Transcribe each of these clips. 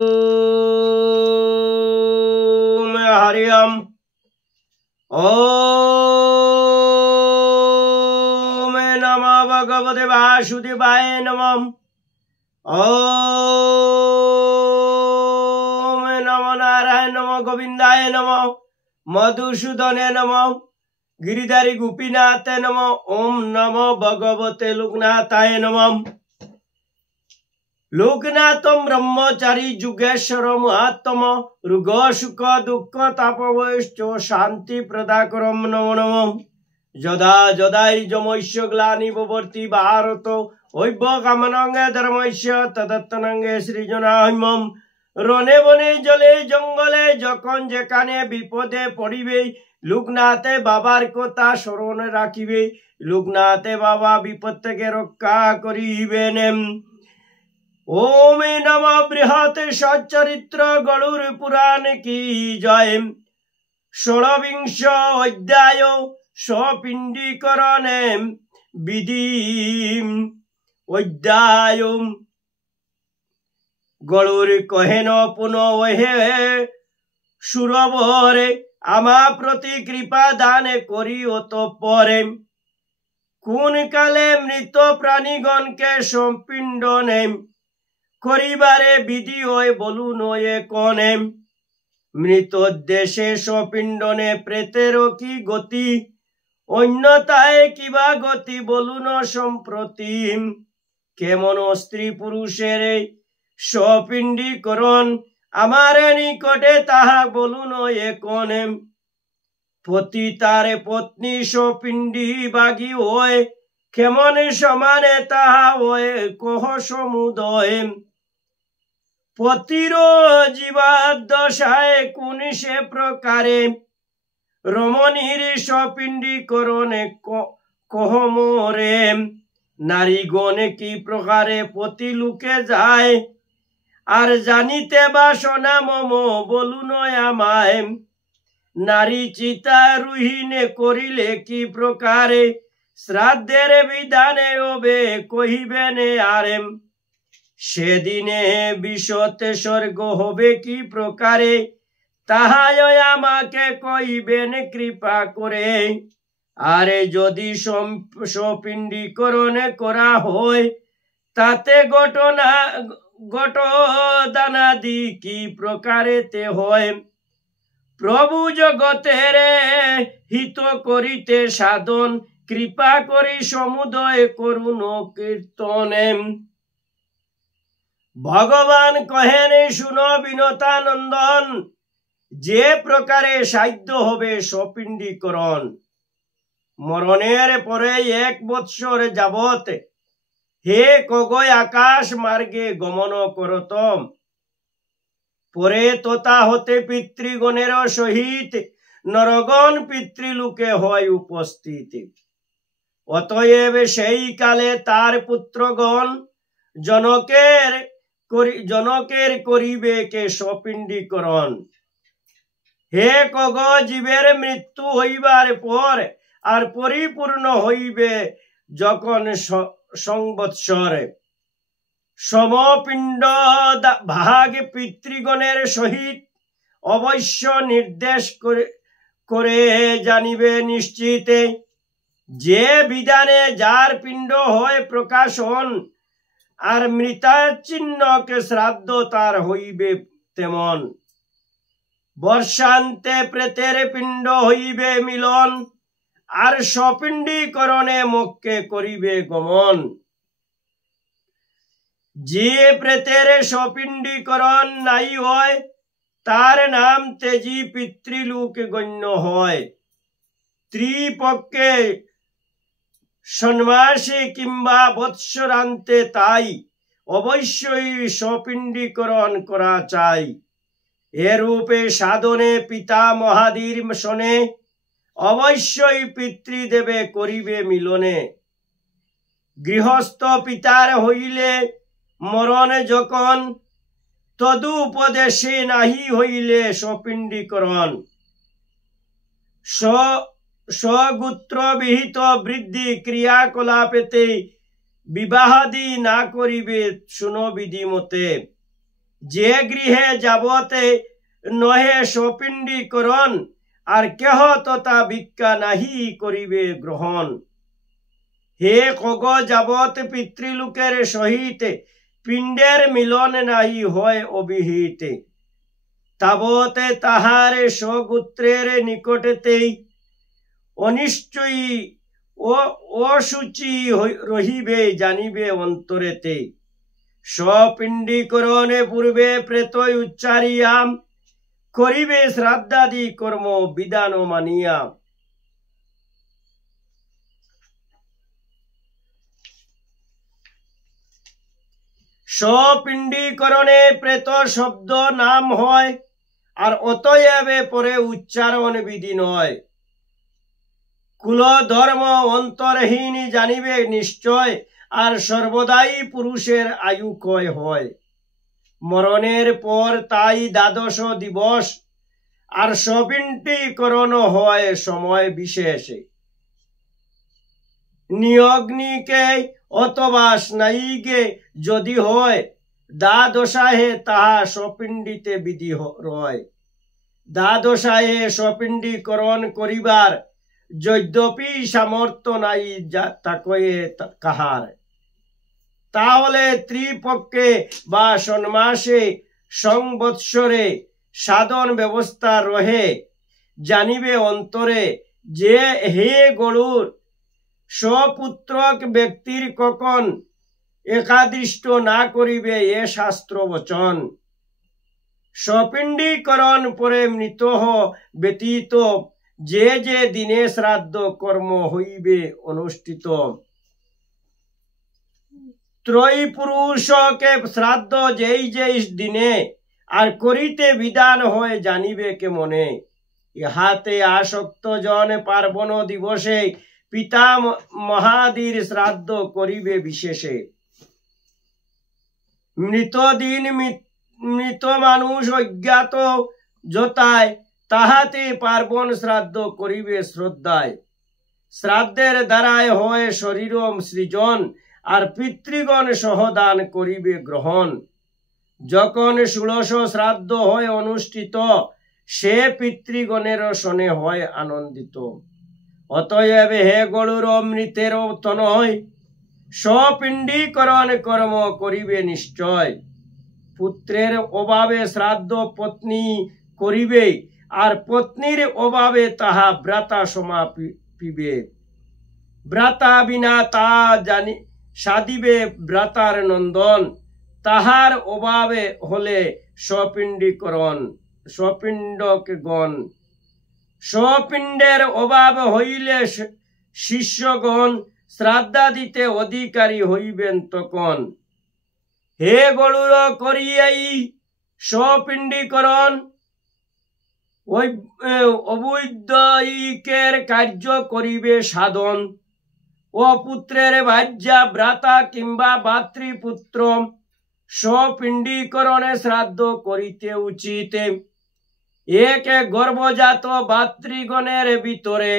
ओम हरि ओम। ओम नमो भगवते वासुदेवाय नमः। ओम नमो नारायण नमो गोविंदाय नमः। मधुसूदने नमः। गिरिधारी गोपीनाथ नमः। ओम नमो भगवते लोकनाथाय नमः। लोकनाथम ब्रह्मचारी जुगेश्वर महात्म रुग सुख दुख तापवश्च शांति प्रदाकरम नमो नमः। यदा यदाई जमैश्य ग्लानि भवति भारत ঐব্য কামনঙ্গে ধর্মস্য তদত্তনঙ্গে সৃজনাহ্যম। রনে বনে জলে জঙ্গলে যখন যেখানে বিপদে পড়িবে লোকনাথে বাবার কথা স্মরণ রাখিবে। লোকনাথে বাবা বিপদ থেকে রক্ষা করিবেন। ओम नमः बृहत सच्चरित्र गरुड़ पुराण की जय। 16विंश अध्याय सपिंडीकरण विधि अध्याय। गरुड़ कहेन पुनः हे सुरवरे आमा प्रति कृपा दान करी অতঃপরে কোন কালে মৃত প্রাণীগণকে সম্পিণ্ডনে করিবারে বিধি হয় বলুন কনে। মৃত দেশে সপিণ্ডনে প্রেতেরও কি গতি অন্যতায় কিবা গতি বলুন সম্প্রতি। কেমন স্ত্রী পুরুষের সপিণ্ডীকরণ আমার নিকটে তাহা বলুন কনে। পতি তার পত্নী সপিণ্ডী বাগী হয় কেমন সমানে তাহা হয় কহ সমুদয়। পতির জীবাদশায় কোন সে প্রকারে রমণীর সপিণ্ডীকরণে কহ মোরে। নারীগণ কি প্রকারে পতি লুকে যায় আর জানিতে বাসনা মম বলুন আমায়। নারী চিতা রুহিনে করিলে কি প্রকারে শ্রাদ্ধের বিধানে হবে কহিবেন আরেম। সেদিনে বিশতে স্বর্গ হবে কি প্রকারে তাহাই আমাকে কইবেন কৃপা করে। আরে যদি সপিণ্ডীকরণে করা হয় তাতে ঘটদানাদি কি প্রকারেতে হয়। প্রভু জগতের হিত করিতে সাধন কৃপা করি সমুদয় করুণ কীর্তনে। ভগবান কহেন শুনো বিনতানন্দন যে প্রকারে সাধ্য হবে সপিণ্ডীকরণ। মরণের পরে 1 বৎসর যাবৎ হে কগয় আকাশ মার্গে গমন করতম। পরে তথা হতে পিতৃগণের সহিত নরগণ পিতৃলোকে হয় উপস্থিত। অতএব সেই কালে তার পুত্রগণ জনকের করিবে কে সপিণ্ডীকরণ। হে কগ জীবের মৃত্যু হইবার পর আর পরিপূর্ণ হইবে যখন সংবৎসর সমপিণ্ড ভাগ পিতৃগণের সহিত অবশ্য নির্দেশ করে জানিবে নিশ্চিতে। যে বিধানে যার পিণ্ড হয় প্রকাশন আর মৃতাচ্ছিন্নকে শ্রাদ্ধ তার হইবে তেমন। বর্ষান্তে প্রেতের পিণ্ড হইবে মিলন আর সপিণ্ডীকরণে মোক্ষে করিবে গমন। যে প্রেতের সপিণ্ডীকরণ নাই হয় তার নাম তেজি পিতৃলোক গণ্য হয়। ত্রিপক্ষে ষণ্মাসে কিংবা বৎসরান্তে তাই অবশ্যই সপিণ্ডীকরণ করা চাই। এরূপে সাধনে পিতা মহাদির শনে অবশ্যই পিতৃদেবে করিবে মিলনে। গৃহস্থ পিতার হইলে মরণ যখন তদু উপদেশে নাহি হইলে সপিণ্ডীকরণ। স্বগোত্র বিহিত বৃদ্ধি ক্রিয়াকলাপেতে বিবাহাদি না করিবে শুনো বিধি মতে। যে গৃহে যাবতে নহে স্বপিণ্ডীকরণ, আর কেহ তথা ভিক্ষা নাহি করিবে গ্রহণ। হে কগ যাবত পিতৃলোকের সহিতে পিণ্ডের মিলন নাহি হয় অবিহিতে, তাবতে তাহারে স্বগোত্রের নিকটেতেই অনিশ্চয়ী ও অসুচি রহিবে জানিবে অন্তরেতে। স্বপিণ্ডীকরণে পূর্বে প্রেতই উচ্চারিয়াম, করিবে শ্রাদ্ধাদি কর্ম বিধান মানিয়া। স্বপিণ্ডীকরণে প্রেত শব্দ নাম হয়, আর অতএব পরে উচ্চারণ বিধি নয়। কুল ধর্ম অন্তরহীন জানিবে নিশ্চয়, আর সর্বদাই পুরুষের আয়ু ক্ষয় হয়। মরণের পর তাই দ্বাদশ দিবস, আর স্বপিণ্ডীকরণ হয় সময় বিশেষে। নিয়গ্নিকে অথবা স্নায়ুকে যদি হয়, দ্বাদশাহে তাহা স্বপিণ্ডিতে বিধি রয়। দ্বাদশাহে স্বপিণ্ডীকরণ করিবার যদ্যপি সামর্থ্য নাই তাকয়ে কাহার, তাহলে ত্রিপক্ষে বা সন্মাসে সংবৎসরে সাধন ব্যবস্থা রহে জানিবে অন্তরে, যে হে গরুর স্বপুত্রক ব্যক্তির কখন একাদৃষ্ট না করিবে এ শাস্ত্র বচন। স্বপিণ্ডীকরণ পরে মৃত ব্যতীত যে যে দিনে শ্রাদ্ধ কর্ম হইবে অনুষ্ঠিত। ত্রয়ী পুরুষকে শ্রাদ্ধ যেই যেই দিনে আর করিতে বিধান হয় জানিবে কে মনে। ইহাতে আসক্ত জন পার্বণ দিবসে পিতা মহাদির শ্রাদ্ধ করিবে বিশেষে। মৃতদিন মৃত মানুষ অজ্ঞাত যথায়, তাহাতে পার্বণ শ্রাদ্ধ করিবে শ্রদ্ধায়। শ্রাদ্ধের দ্বারায় হয় শরীর সৃজন, আর পিতৃগণ সহদান করিবে গ্রহণ। যখন ষোড়শ শ্রাদ্ধ হয় অনুষ্ঠিত, সে পিতৃগণের শনে হয় আনন্দিত। অতএব হে গরুর মৃতের তনয়, স্বপিণ্ডীকরণ কর্ম করিবে নিশ্চয়। পুত্রের অভাবে শ্রাদ্ধ পত্নী করিবে, আর পত্নীর অভাবে তাহা ভ্রাতা সমাপিবে। ভ্রাতা বিনা তা জানি সাধিবে ভ্রাতার নন্দন, তাহার অভাবে হলে স্বপিণ্ডীকরণ স্বপিণ্ডগণ। স্বপিণ্ডের অভাব হইলে শিষ্যগণ শ্রাদ্ধাদিতে অধিকারী হইবেন তখন। হে গরুর করিয়াই স্বপিণ্ডীকরণ, অবৈদিকের কার্য করিবে সাধন। অপুত্রের ভার্যা ভ্রাতা কিংবা ভাতৃপুত্র স্বপিণ্ডীকরণে শ্রাদ্ধ করিতে উচিত। এক গর্ভজাত ভাতৃগণের ভিতরে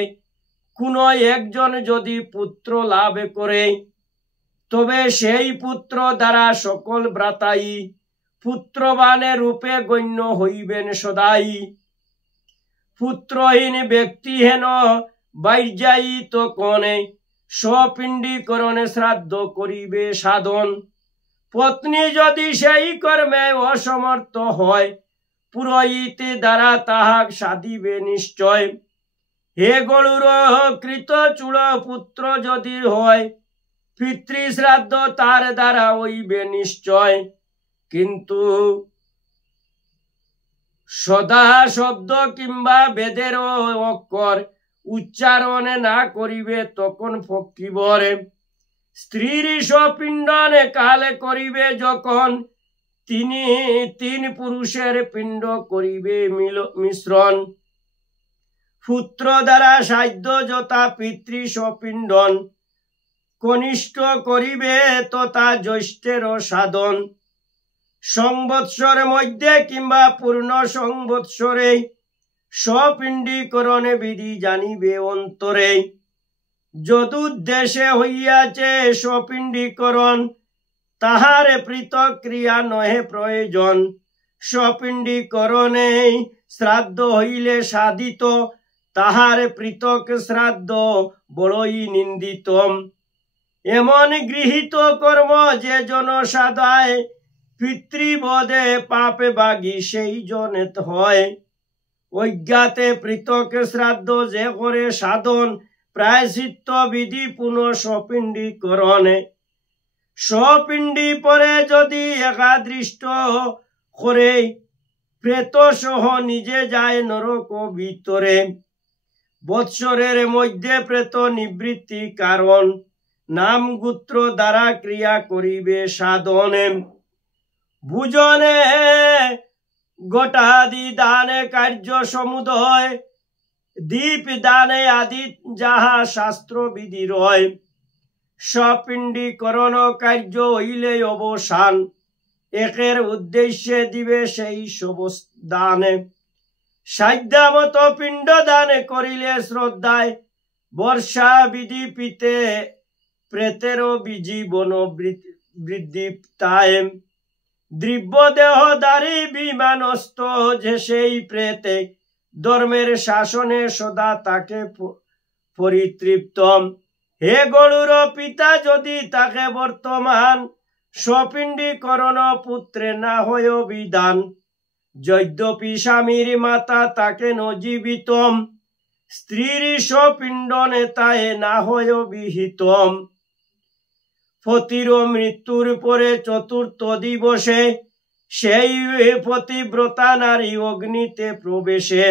কোন একজন যদি পুত্র লাভ করে, তবে সেই পুত্র দ্বারা সকল ভ্রাতাই পুত্রবানের রূপে গণ্য হইবেন সদাই। পুত্রহীন ব্যক্তি হেন বাইর্যাই তখনে স্বপিণ্ডীকরণে শ্রাদ্ধ করিবে সাধন। পত্নী যদি সেই কর্মে অসমর্থ হয়, পুরোহিত দ্বারা তাহা সাধিবে নিশ্চয়। হে গরুর কৃতচূড় পুত্র যদি হয়, পিতৃশ্রাদ্ধ তার দ্বারা হইবে নিশ্চয়। কিন্তু সদা শব্দ কিংবা বেদের অক্ষর উচ্চারণ না করিবে তখন ফকিবর। স্ত্রীর স্বপিণ্ডন কালে করিবে যখন, তিনি তিন পুরুষের পিণ্ড করিবে মিশ্রণ। পুত্র দ্বারা সাধ্য যথা পিতৃ স্বপিণ্ডন, কনিষ্ঠ করিবে তথা জ্যৈষ্ঠের সাধন। সংবৎসর মধ্যে কিংবা পূর্ণ সংবৎসরে স্বপিণ্ডীকরণে বিধি জানিবে অন্তরে। যদুদ্দেশে হইয়াছে স্বপিণ্ডীকরণ, তাহার পৃথক ক্রিয়া নহে প্রয়োজন। স্বপিণ্ডীকরণে শ্রাদ্ধ হইলে সাধিত, তাহার পৃথক শ্রাদ্ধ বড়ই নিন্দিত। এমন গৃহীত কর্ম যে জন সাধায়, পিতৃবদে পাপে বাগী সেই জনেত হয়। অজ্ঞাতে পৃথক শ্রাদ্ধ যে করে সাধন, প্রায়শ্চিত্ত বিধি পুনঃ স্বপিণ্ডীকরণে। স্বপিণ্ডী পরে যদি একাদৃষ্ট করে, প্রেত সহ নিজে যায় নরক ভিতরে। বৎসরের মধ্যে প্রেত নিবৃত্তি কারণ, নাম গোত্র দ্বারা ক্রিয়া করিবে সাধনে। ভুজনে গোটাদি দানে কার্য সমুদয়, দীপ দানে আদি যাহা শাস্ত্র বিধি রয়। স্বপিণ্ডীকরণ কার্য হইলে অবসান, একের উদ্দেশ্যে দিবে সেই সব দানে। সাধ্যামত পিণ্ড দান করিলে শ্রদ্ধায়, বর্ষা বিধি পিতে প্রেতেরও জীবন বৃদ্ধি তায়। দ্রব্য দেহদারী বিমানস্থ যে সেই প্রেতে, ধর্মের শাসনে সদা তাকে পরিতৃপ্ত। হে গরুর পিতা যদি তাকে বর্তমান, স্বপিণ্ডীকরণ পুত্রে না হয় বিধান। যদ্যপি স্বামীর মাতা তাকে নজীবিত, স্ত্রীর স্বপিণ্ডনে তাহে না হয় বিহিত। পতির মৃত্যুর পরে চতুর্থ দিবসে, সেই পতিব্রতা নারী অগ্নিতে প্রবেশে।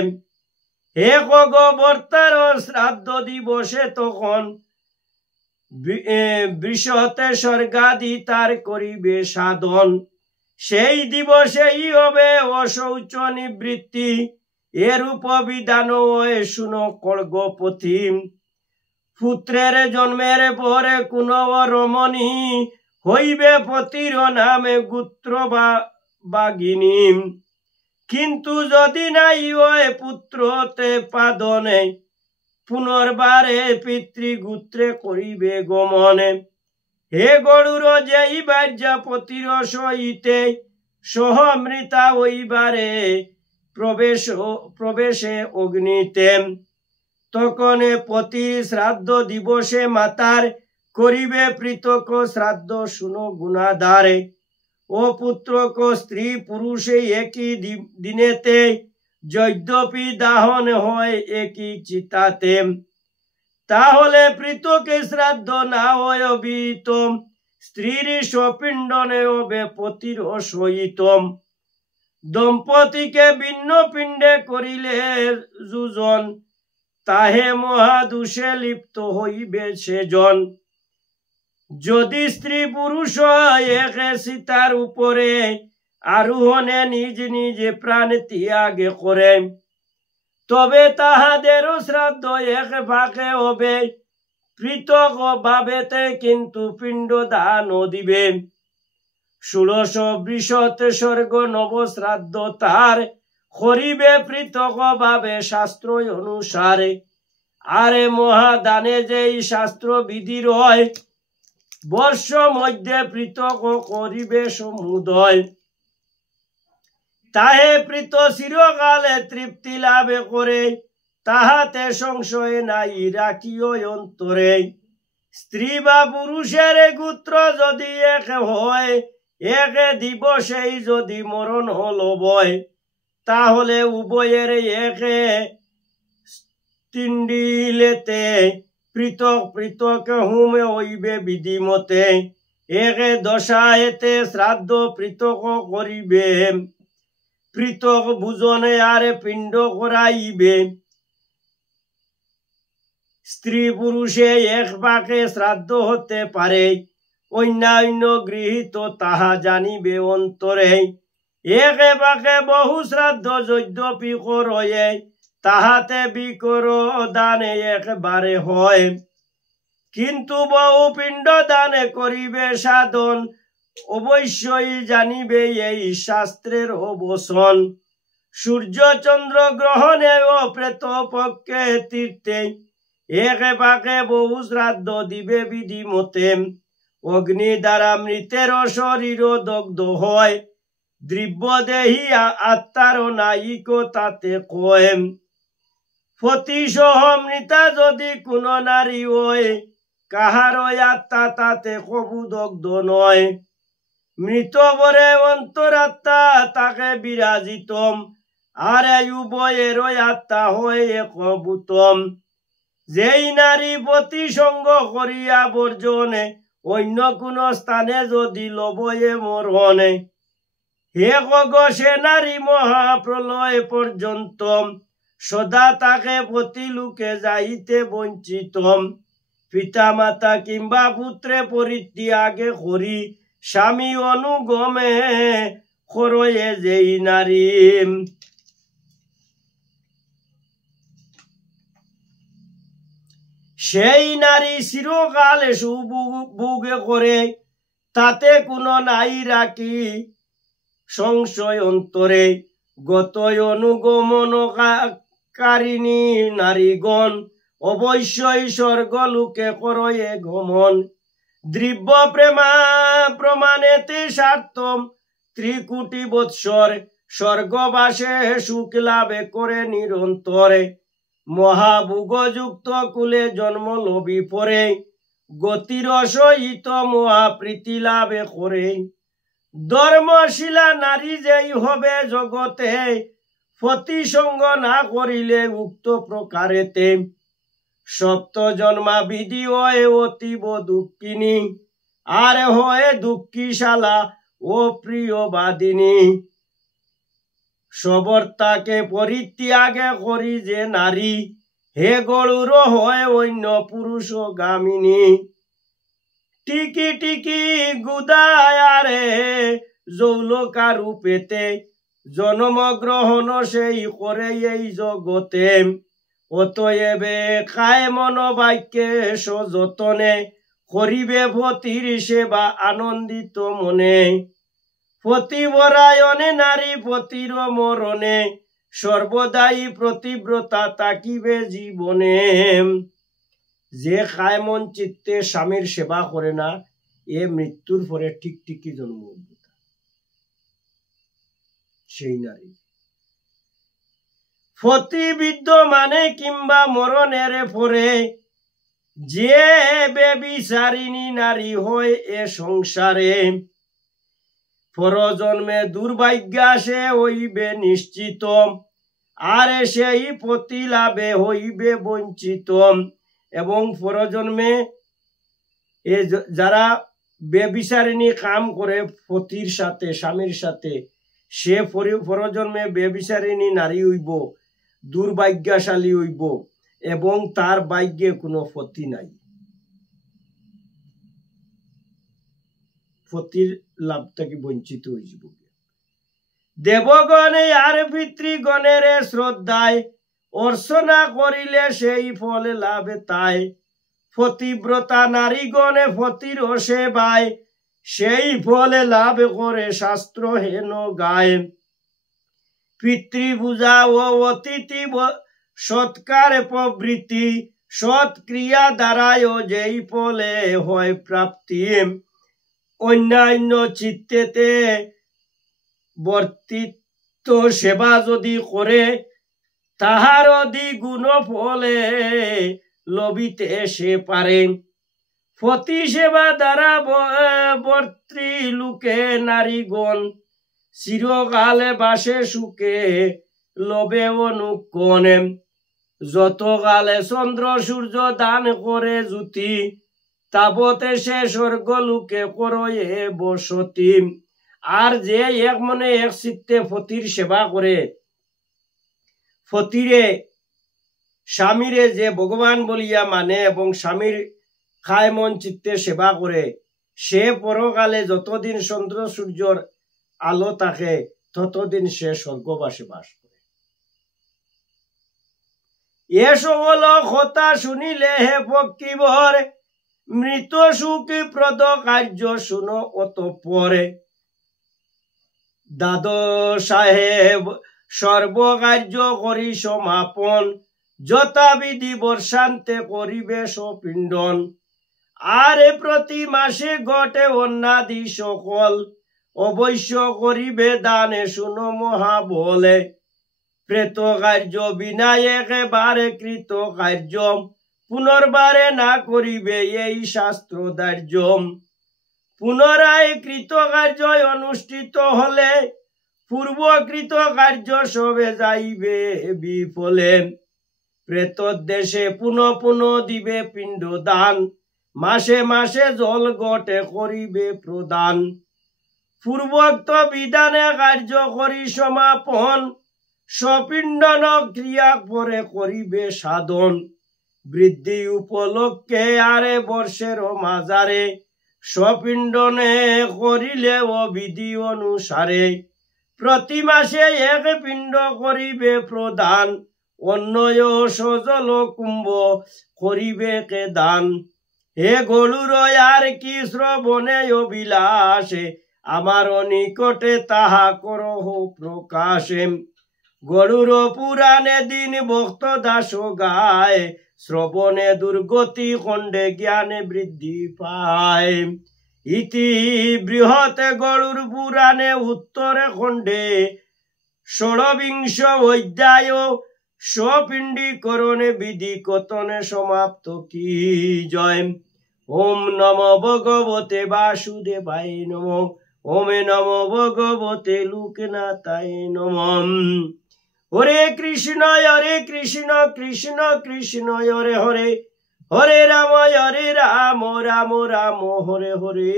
হে খগবর্তার শ্রাদ্ধ দিবসে তখন, বৃষতে স্বর্গাদি তার করিবে সাধন। সেই দিবসেই হবে অশৌচ নিবৃত্তি, এরূপ বিধান শুন খড়গপতি। পুত্রের জন্মের পরে কোন রমণী, হইবে পতির নামে গোত্র বাগিনী। কিন্তু যদি নাই হয় পুত্রতে পাদনে, পুনর্বারে পিতৃগোত্রে করিবে গমনে। হে গরুর যেই বার্যাপতির সহিতে, সহমৃতা ওইবারে প্রবেশে অগ্নিতে। তখন পতির শ্রাদ্ধ দিবসে মাতার, করিবে পৃথক শ্রাদ্ধ শুন গুণাধারে। ও পুত্রক স্ত্রী পুরুষে একই দিনেতে, যদ্যপি দাহন হয় একই চিতাতে। তাহলে পৃথক শ্রাদ্ধ না হয় অবিহিত, স্ত্রীর স্বপিণ্ডনে হবে পতির সহিত। দম্পতিকে ভিন্ন পিণ্ডে করিলে যুজন, তাহে মহাদোষে লিপ্ত হইবে সেজন। যদি স্ত্রী পুরুষ এক সীতার উপরে, আরোহণে নিজ নিজ প্রাণ ত্যাগ করে, তবে তাহাদেরও শ্রাদ্ধ এক ভাগে হবে, পৃথক ভাবেতে কিন্তু পিণ্ড দান দিবে। 1620 স্বর্গ নব শ্রাদ্ধ তার, করিবে পৃথক ভাবে শাস্ত্র অনুসারে। আরে মহাদানে যেই শাস্ত্র বিধি রয়, বর্ষ মধ্যে পৃথক করিবে সমুদয়। তাহে পৃথ চিরকালে তৃপ্তি লাভে করে, তাহাতে সংশয় নাই রাখিও অন্তরে। স্ত্রী বা পুরুষের গোত্র যদি এক হয়, এক দিবসেই যদি মরণ হল বয়, তাহলে উভয়ের এক তিন্ডিলেতে পৃথক পৃথক হুমে হইবে বিধিমতে। এক দশায়েতে শ্রাদ্ধ পৃথক করিবে, পৃথক ভোজনে আর পিণ্ড করাইবে। স্ত্রী পুরুষে এক ভাগে শ্রাদ্ধ হতে পারে, অন্যান্য গৃহীত তাহা জানিবে অন্তরে। এক ভাগে বহু শ্রাদ্ধ যদ্যপি করয়ে, তাহাতে বিকর দানে একবারে হয়। কিন্তু বহু পিণ্ড দানে করিবে সাধন, অবশ্যই জানিবে এই শাস্ত্রের অবসন। সূর্য চন্দ্র গ্রহণে ও প্রেত পক্ষে তীর্থে, এক ভাগে বহু শ্রাদ্ধ দিবে বিধি মতে। অগ্নি দ্বারা মৃতের শরীর দগ্ধ হয়, দ্রব্য দেহি আত্মার নাইক তাতে কয়। ফতিসহ মৃতা যদি কোন নারী হয়, কাহার আত্মা তাতে কবু দগ্ধ নয়। মৃত বরে অন্তরাত্মা তাকে বিরাজিতম, আর উভয়ের আত্মা হয় একভূতম। যেই নারী পতি সঙ্গ করিয়া বর্জনে, অন্য কোন স্থানে যদি লবয়ে মরণে, হে কগ সে নারী মহাপ্রলয় পর্যন্ত সদা তাকে প্রতি লোকে যাইতে বঞ্চিতম। পিতা মাতা কিংবা পুত্রে পরিত্যাগে করি, স্বামী অনুগমে করয়ে যেই নারী। সেই নারী চিরকাল সুভোগে করে, তাতে কোনো নাই রাখি সংশয় অন্তরে। গত অনুগমনকারিণী নারীগণ, অবশ্যই স্বর্গলোকে করয়ে গমন। দ্রব্য প্রমাণেতে স্বার্থম, ত্রিকোটি বৎসর স্বর্গবাসে সুখ লাভে করে নিরন্তরে। মহাভোগযুক্ত কুলে জন্ম লবি পরে, গতির সহিত মহাপ্রীতি লাভে করে। ধর্মশীলা নারী যেই হবে জগতে, পতিসঙ্গ না করিলে উক্ত প্রকারেতে। সপ্ত জন্মা বিধি হয় অতীব দুঃখিনী, আর হয় দুঃখীশালা ও প্রিয়বাদিনী। সবর্তাকে পরিত্যাগে করি যে নারী, হে গরুর হয় অন্য পুরুষ গামিনী। টিকি টিকি গুদায়ারে জৌলকা রূপেতে, জন্মগ্রহণ সেই করে এই জগতে। অতএবে কায় মন বাক্যে সযতনে, করিবে পতির সেবা আনন্দিত মনে। পতিবরায়ণে নারী পতির মরণে, সর্বদাই প্রতিব্রতা তাকিবে জীবনে। যে খায় মন চিত্তে স্বামীর সেবা করে না, এ মৃত্যুর পরে টিকটিকি জন্ম সেই নারী। পতি বিদ্যমানে কিংবা মরণের পরে, যে বেবিচারিণী নারী হয় এ সংসারে। পরজন্মে দুর্ভাগ্যা সে হইবে নিশ্চিত, আর সেই পতি লাভে হইবে বঞ্চিত। এবং পরজন্মে যারা বেবিচারিণী কাম করে পতির সাথে, স্বামীর সাথে, সে পরজন্মে বেবিচারিণী নারী হইব, দুর্ভাগ্যশালী হইব, এবং তার ভাগ্যে কোনো পতি নাই। পতির লাভ থেকে বঞ্চিত হইব। দেবগণে আর পিতৃগণের শ্রদ্ধায়, অর্চনা করিলে সেই ফল লাভে তাই। পতিব্রতা নারীগণে পতির সেবায়, সেই ফলে লাভ করে শাস্ত্র হেন গায়। পিতৃপূজা ও অতিথি সৎকার প্রবৃত্তি, সৎক্রিয়া দ্বারায় যেই ফলে হয় প্রাপ্তি। অন্যান্য চিত্তেতে বর্তিত সেবা যদি করে, তাহার দ্বিগুণ ফলে লবিতে সে পারে। পতি সেবা দ্বারা বর্তী লোকে নারীগণ, চিরকালে বাসে সুখে লবে অনুক্ষণে। যতকালে চন্দ্র সূর্য দান করে জ্যোতি, তাবতে সে স্বর্গলোকে করয়ে বসতি। আর যে এক মনে এক চিত্তে পতির সেবা করে, পতিরে স্বামীরে যে ভগবান বলিয়া মানে এবং স্বামীর খায় মন চিত্তে সেবা করে, সে পরকালে যতদিন চন্দ্র সূর্যর আলো থাকে ততদিন সে স্বর্গবাসে বাস করে। এ সকল কথা শুনিলে হে পক্ষীবর, মৃত সুখী প্রদ কার্য শুনো অতঃপরে। দাদর সাহেব সর্বকার্য করি সমাপন, যথাবিধি বর্ষান্তে করিবে সপিণ্ডন। আরে প্রতি মাসে ঘটে অন্যাদি সকল অবশ্য করিবে দানে শুনো মহা বলে প্রেত কার্য বিনা একেবারে কৃত কার্য পুনর্বারে না করিবে এই শাস্ত্র দার্য পুনরায় কৃত কার্য অনুষ্ঠিত হলে পূর্বকৃত কার্য সবে যাইবে বিফলে প্রেতদেশে পুনঃ পুনঃ দিবে পিণ্ড দান মাসে মাসে জল গটে করিবে প্রদান পূর্বোক্ত বিধানে কার্য করি সমাপন সপিণ্ডন ক্রিয়া পরে করিবে সাধন বৃদ্ধি উপলক্ষে আরে বর্ষের মাজারে সপিণ্ডনে করিলে বিধি অনুসারে প্রতি মাসে এক পিণ্ড করিবে প্রদান অন্যয় সজল কুম্ভ করিবে কে দান হে গরুর আর কি শ্রবণে অভিলাষে আমার নিকটে তাহা করহ প্রকাশে গরুর পুরাণে দিন ভক্ত দাস গায় শ্রবণে দুর্গতি খণ্ডে জ্ঞানে বৃদ্ধি পায় ইতি বৃহৎ গরুর পুরাণে উত্তরে খণ্ডে 16 অধ্যায় স্বপিণ্ডীকরণে বিধি কথনে সমাপ্ত কি জয় ওম নমো ভগবতে বাসুদেবায় নমঃ ওম নমো ভগবতে লোকনাথায় নমঃ হরে কৃষ্ণ কৃষ্ণ কৃষ্ণ হরে হরে হরে রাম রাম রাম হরে হরে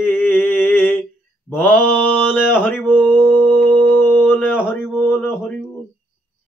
বল হরি বল হরি বল হরি বল